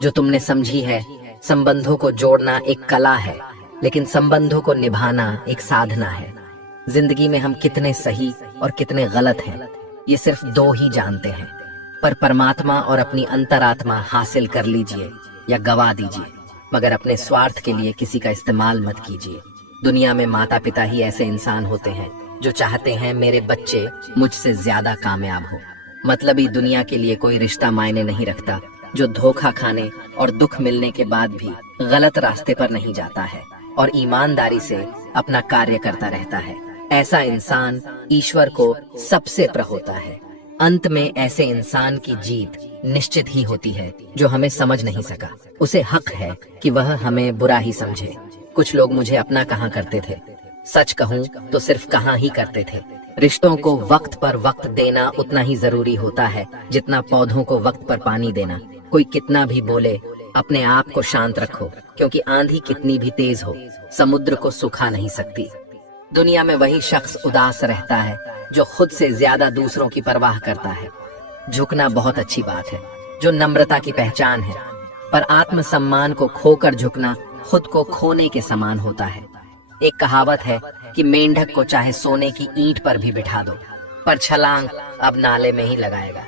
जो तुमने समझी है, संबंधों को जोड़ना एक कला है, लेकिन संबंधों को निभाना एक साधना है। जिंदगी में हम कितने सही और कितने गलत हैं, ये सिर्फ दो ही जानते हैं। पर परमात्मा और अपनी अंतरात्मा हासिल कर लीजिए या गवा दीजिए, मगर अपने स्वार्थ के लिए किसी का इस्तेमाल मत कीजिए। दुनिया में माता पिता ही ऐसे इंसान होते हैं जो चाहते हैं मेरे बच्चे मुझसे ज्यादा कामयाब हो। मतलबी दुनिया के लिए कोई रिश्ता मायने नहीं रखता जो धोखा खाने और दुख मिलने के बाद भी गलत रास्ते पर नहीं जाता है और ईमानदारी से अपना कार्य करता रहता है। ऐसा इंसान ईश्वर को सबसे प्रिय होता है। अंत में ऐसे इंसान की जीत निश्चित ही होती है जो हमें समझ नहीं सका। उसे हक है कि वह हमें बुरा ही समझे। कुछ लोग मुझे अपना कहा करते थे, सच कहूं तो सिर्फ कहा ही करते थे। रिश्तों को वक्त पर वक्त देना उतना ही जरूरी होता है जितना पौधों को वक्त पर पानी देना। कोई कितना भी बोले, अपने आप को शांत रखो, क्योंकि आंधी कितनी भी तेज हो समुद्र को सुखा नहीं सकती। दुनिया में वही शख्स उदास रहता है जो खुद से ज्यादा दूसरों की परवाह करता है। झुकना बहुत अच्छी बात है, जो नम्रता की पहचान है, पर आत्मसम्मान को खोकर झुकना खुद को खोने के समान होता है। एक कहावत है कि मेंढक को चाहे सोने की ईंट पर भी बिठा दो, पर छलांग अब नाले में ही लगाएगा।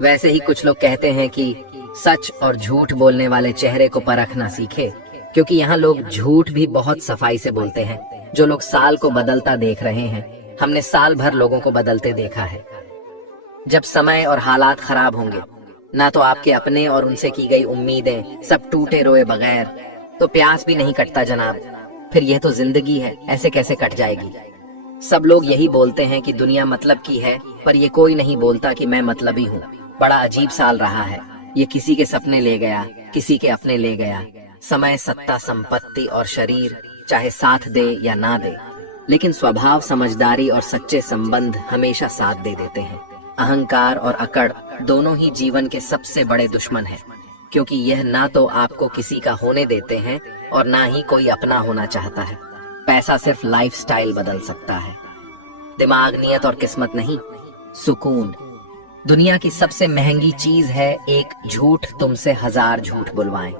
वैसे ही कुछ लोग कहते हैं कि सच और झूठ बोलने वाले चेहरे को परखना सीखे, क्योंकि यहाँ लोग झूठ भी बहुत सफाई से बोलते हैं। जो लोग साल को बदलता देख रहे हैं, हमने साल भर लोगों को बदलते देखा है। जब समय और हालात खराब होंगे, ना तो आपके अपने और उनसे की गई उम्मीदें सब टूटे रोए बगैर, तो प्यास भी नहीं कटता जनाब। फिर यह तो जिंदगी है, ऐसे कैसे कट जाएगी। सब लोग यही बोलते हैं कि दुनिया मतलब की है, पर ये कोई नहीं बोलता कि मैं मतलबी हूँ। बड़ा अजीब साल रहा है, ये किसी के सपने ले गया, किसी के अपने ले गया। समय, सत्ता, संपत्ति और शरीर चाहे साथ दे या ना दे, लेकिन स्वभाव, समझदारी और सच्चे संबंध हमेशा साथ दे देते हैं। अहंकार और अकड़ दोनों ही जीवन के सबसे बड़े दुश्मन हैं, क्योंकि यह ना तो आपको किसी का होने देते हैं और ना ही कोई अपना होना चाहता है। पैसा सिर्फ लाइफस्टाइल बदल सकता है, दिमाग, नियत और किस्मत नहीं। सुकून दुनिया की सबसे महंगी चीज है एक झूठ तुमसे 1000 झूठ बुलवाएं।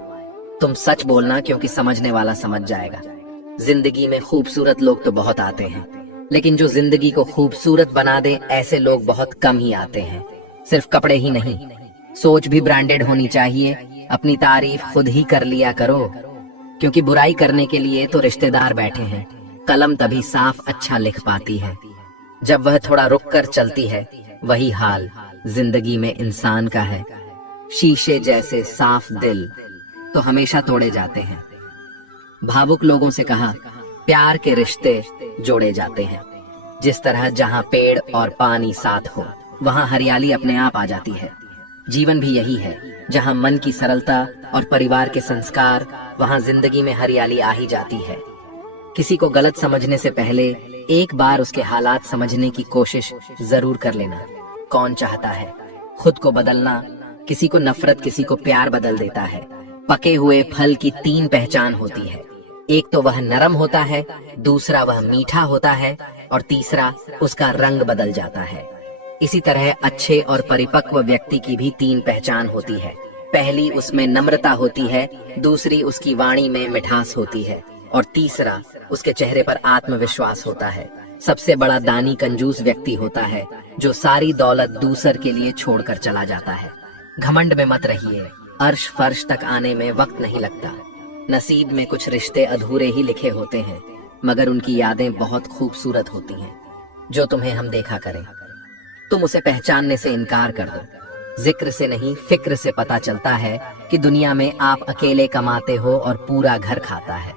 तुम सच बोलना, क्योंकि समझने वाला समझ जाएगा। जिंदगी में खूबसूरत लोग तो बहुत आते हैं, लेकिन जो जिंदगी को खूबसूरत बना दे ऐसे लोग बहुत कम ही आते हैं। सिर्फ कपड़े ही नहीं, सोच भी ब्रांडेड होनी चाहिए। अपनी तारीफ खुद ही कर लिया करो, क्योंकि बुराई करने के लिए तो रिश्तेदार बैठे हैं। कलम तभी साफ अच्छा लिख पाती है जब वह थोड़ा रुक कर चलती है। वही हाल जिंदगी में इंसान का है। शीशे जैसे साफ दिल तो हमेशा तोड़े जाते हैं। भावुक लोगों से कहा, प्यार के रिश्ते जोड़े जाते हैं। जिस तरह जहां पेड़ और पानी साथ हो, वहां हरियाली अपने आप आ जाती है। जीवन भी यही है, जहां मन की सरलता और परिवार के संस्कार, वहां जिंदगी में हरियाली आ ही जाती है। किसी को गलत समझने से पहले एक बार उसके हालात समझने की कोशिश जरूर कर लेना। कौन चाहता है खुद को बदलना? किसी को नफरत, किसी को प्यार बदल देता है। पके हुए फल की 3 पहचान होती है, एक तो वह नरम होता है, दूसरा वह मीठा होता है और तीसरा उसका रंग बदल जाता है। इसी तरह अच्छे और परिपक्व व्यक्ति की भी 3 पहचान होती है। पहली उसमें नम्रता होती है, दूसरी उसकी वाणी में मिठास होती है और तीसरा उसके चेहरे पर आत्मविश्वास होता है। सबसे बड़ा दानी कंजूस व्यक्ति होता है जो सारी दौलत दूसर के लिए छोड़कर चला जाता है। घमंड में मत रहिए, अर्श फर्श तक आने में वक्त नहीं लगता। नसीब में कुछ रिश्ते अधूरे ही लिखे होते हैं, मगर उनकी यादें बहुत खूबसूरत होती हैं। जो तुम्हें हम देखा करें, तुम उसे पहचानने से इनकार कर दो। जिक्र से नहीं, फिक्र से पता चलता है कि दुनिया में आप अकेले कमाते हो और पूरा घर खाता है।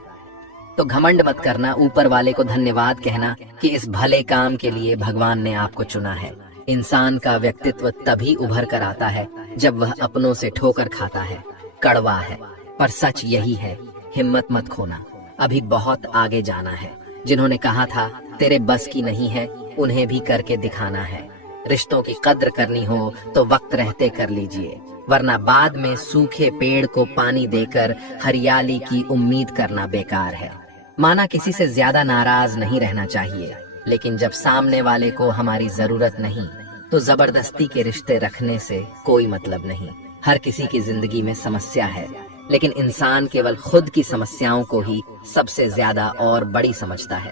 तो घमंड मत करना, ऊपर वाले को धन्यवाद कहना कि इस भले काम के लिए भगवान ने आपको चुना है। इंसान का व्यक्तित्व तभी उभर कर आता है जब वह अपनों से ठोकर खाता है। कड़वा है, पर सच यही है, हिम्मत मत खोना, अभी बहुत आगे जाना है। जिन्होंने कहा था तेरे बस की नहीं है, उन्हें भी करके दिखाना है। रिश्तों की कद्र करनी हो तो वक्त रहते कर लीजिए, वरना बाद में सूखे पेड़ को पानी देकर हरियाली की उम्मीद करना बेकार है। माना किसी से ज्यादा नाराज नहीं रहना चाहिए, लेकिन जब सामने वाले को हमारी जरूरत नहीं तो जबरदस्ती के रिश्ते रखने से कोई मतलब नहीं। हर किसी की जिंदगी में समस्या है, लेकिन इंसान केवल खुद की समस्याओं को ही सबसे ज्यादा और बड़ी समझता है।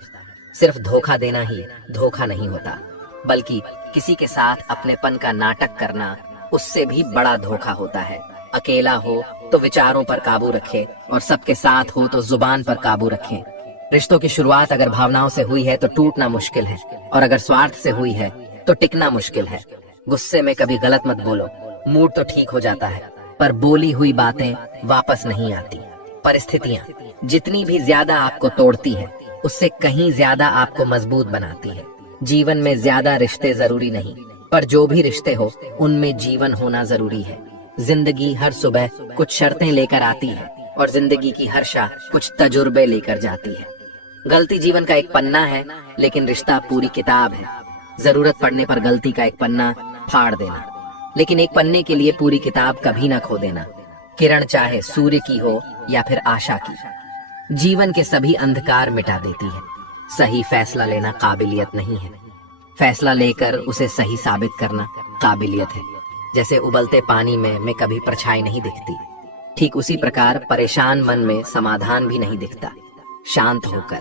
सिर्फ धोखा देना ही धोखा नहीं होता, बल्कि किसी के साथ अपनेपन का नाटक करना उससे भी बड़ा धोखा होता है। अकेला हो तो विचारों पर काबू रखे और सबके साथ हो तो जुबान पर काबू रखें। रिश्तों की शुरुआत अगर भावनाओं से हुई है तो टूटना मुश्किल है, और अगर स्वार्थ से हुई है तो टिकना मुश्किल है। गुस्से में कभी गलत मत बोलो, मूड तो ठीक हो जाता है, पर बोली हुई बातें वापस नहीं आती। परिस्थितियां जितनी भी ज्यादा आपको तोड़ती है, उससे कहीं ज्यादा आपको मजबूत बनाती है। जीवन में ज्यादा रिश्ते जरूरी नहीं, पर जो भी रिश्ते हो उनमें जीवन होना जरूरी है। जिंदगी हर सुबह कुछ शर्तें लेकर आती है, और जिंदगी की हर शाह कुछ तजुर्बे लेकर जाती है। गलती जीवन का एक पन्ना है, लेकिन रिश्ता पूरी किताब है। जरूरत पड़ने पर गलती का एक पन्ना फाड़ देना, लेकिन एक पन्ने के लिए पूरी किताब कभी ना खो देना। किरण चाहे सूर्य की हो या फिर आशा की, जीवन के सभी अंधकार मिटा देती है। सही फैसला लेना काबिलियत नहीं है, फैसला लेकर उसे सही साबित करना काबिलियत है। जैसे उबलते पानी में कभी परछाई नहीं दिखती, ठीक उसी प्रकार परेशान मन में समाधान भी नहीं दिखता। शांत होकर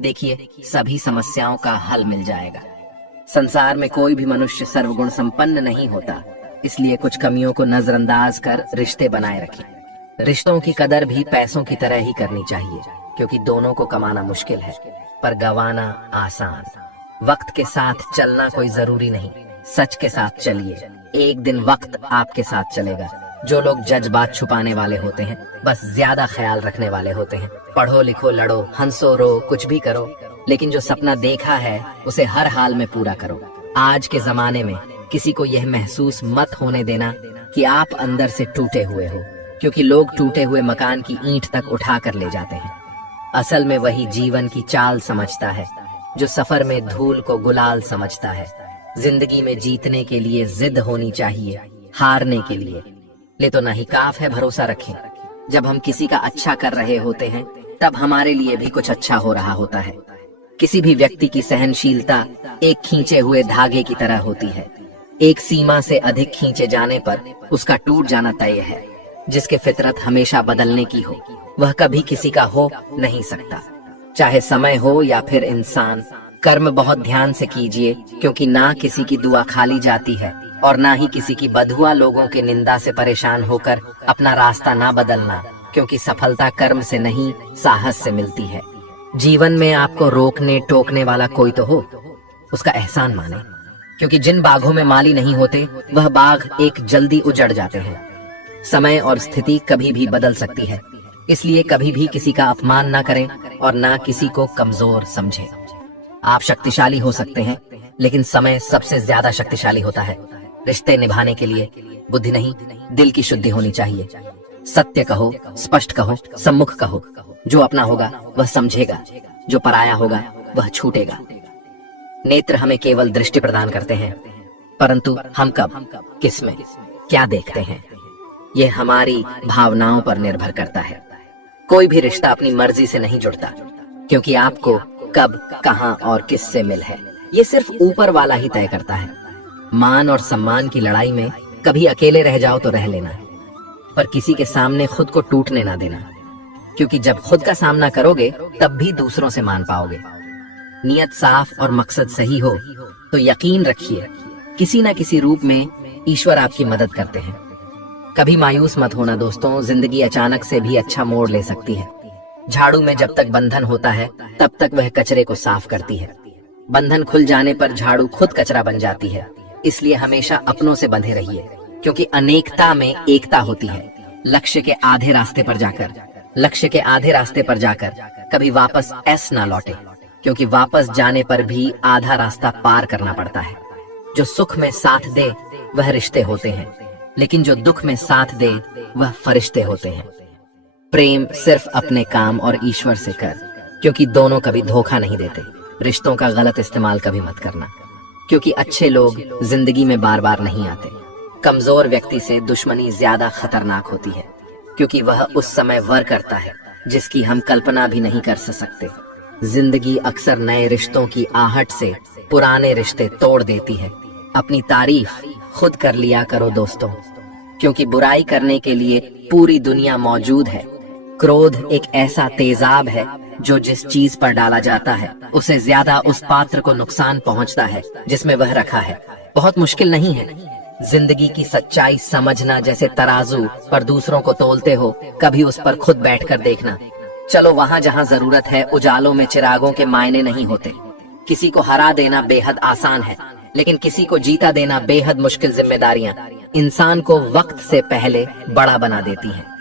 देखिए, सभी समस्याओं का हल मिल जाएगा। संसार में कोई भी मनुष्य सर्वगुण संपन्न नहीं होता, इसलिए कुछ कमियों को नजरअंदाज कर रिश्ते बनाए रखें। रिश्तों की कदर भी पैसों की तरह ही करनी चाहिए, क्योंकि दोनों को कमाना मुश्किल है पर गंवाना आसान। वक्त के साथ चलना कोई जरूरी नहीं, सच के साथ चलिए, एक दिन वक्त आपके साथ चलेगा। जो लोग जज्बात छुपाने वाले होते हैं, बस ज्यादा ख्याल रखने वाले होते हैं। पढ़ो लिखो, लड़ो, हंसो, रो, कुछ भी करो, लेकिन जो सपना देखा है उसे हर हाल में पूरा करो। आज के जमाने में किसी को यह महसूस मत होने देना कि आप अंदर से टूटे हुए हो, क्योंकि लोग टूटे हुए मकान की ईंट तक उठा कर ले जाते हैं। असल में वही जीवन की चाल समझता है जो सफर में धूल को गुलाल समझता है। जिंदगी में जीतने के लिए जिद होनी चाहिए, हारने के लिए ले तो नहीं काफ है भरोसा रखें। जब हम किसी का अच्छा कर रहे होते हैं, तब हमारे लिए भी कुछ अच्छा हो रहा होता है। किसी भी व्यक्ति की सहनशीलता एक खींचे हुए धागे की तरह होती है। एक सीमा से अधिक खींचे जाने पर उसका टूट जाना तय है। जिसके फितरत हमेशा बदलने की हो, वह कभी किसी का हो नहीं सकता, चाहे समय हो या फिर इंसान। कर्म बहुत ध्यान से कीजिए, क्योंकि ना किसी की दुआ खाली जाती है और ना ही किसी की बदहुआ लोगों के निंदा से परेशान होकर अपना रास्ता ना बदलना, क्योंकि सफलता कर्म से नहीं साहस से मिलती है। जीवन में आपको रोकने टोकने वाला कोई तो हो, उसका एहसान माने, क्योंकि जिन बागों में माली नहीं होते वह बाग एक जल्दी उजड़ जाते हैं। समय और स्थिति कभी भी बदल सकती है, इसलिए कभी भी किसी का अपमान ना करें और ना किसी को कमजोर समझें। आप शक्तिशाली हो सकते हैं, लेकिन समय सबसे ज्यादा शक्तिशाली होता है। रिश्ते निभाने के लिए बुद्धि नहीं, दिल की शुद्धि होनी चाहिए। सत्य कहो, स्पष्ट कहो, सम्मुख कहो। जो अपना होगा वह समझेगा, जो पराया होगा वह छूटेगा। नेत्र हमें केवल दृष्टि प्रदान करते हैं, परंतु हम कब, किसमें, क्या देखते हैं, यह हमारी भावनाओं पर निर्भर करता है। कोई भी रिश्ता अपनी मर्जी से नहीं जुड़ता, क्योंकि आपको कब, कहां और किससे मिल है, ये सिर्फ ऊपर वाला ही तय करता है। मान और सम्मान की लड़ाई में कभी अकेले रह जाओ तो रह लेना, पर किसी के सामने खुद को टूटने ना देना, क्योंकि जब खुद का सामना करोगे तब भी दूसरों से मान पाओगे। नियत साफ और मकसद सही हो तो यकीन रखिए किसी न किसी रूप में ईश्वर आपकी मदद करते हैं। कभी मायूस मत होना दोस्तों, जिंदगी अचानक से भी अच्छा मोड़ ले सकती है। झाड़ू में जब तक बंधन होता है तब तक वह कचरे को साफ करती है। बंधन खुल जाने पर झाड़ू खुद कचरा बन जाती है। इसलिए हमेशा अपनों से बंधे रहिए, क्योंकि अनेकता में एकता होती है। लक्ष्य के आधे रास्ते पर जाकर कभी वापस ऐस ना लौटे, क्योंकि वापस जाने पर भी आधा रास्ता पार करना पड़ता है। जो सुख में साथ दे वह रिश्ते होते हैं, लेकिन जो दुख में साथ दे वह फरिश्ते होते हैं। प्रेम सिर्फ अपने काम और ईश्वर से कर, क्योंकि दोनों कभी धोखा नहीं देते। रिश्तों का गलत इस्तेमाल कभी मत करना, क्योंकि अच्छे लोग जिंदगी में बार बार नहीं आते। कमजोर व्यक्ति से दुश्मनी ज्यादा खतरनाक होती है, क्योंकि वह उस समय वर करता है जिसकी हम कल्पना भी नहीं कर सकते। जिंदगी अक्सर नए रिश्तों की आहट से पुराने रिश्ते तोड़ देती है। अपनी तारीफ खुद कर लिया करो दोस्तों, क्योंकि बुराई करने के लिए पूरी दुनिया मौजूद है। क्रोध एक ऐसा तेजाब है जो जिस चीज पर डाला जाता है उसे ज्यादा उस पात्र को नुकसान पहुंचता है जिसमें वह रखा है। बहुत मुश्किल नहीं है। जिंदगी की सच्चाई समझना जैसे तराजू पर दूसरों को तोलते हो, कभी उस पर खुद बैठकर देखना। चलो वहां जहां जरूरत है, उजालों में चिरागों के मायने नहीं होते। किसी को हरा देना बेहद आसान है, लेकिन किसी को जीता देना बेहद मुश्किल जिम्मेदारियां इंसान को वक्त से पहले बड़ा बना देती हैं।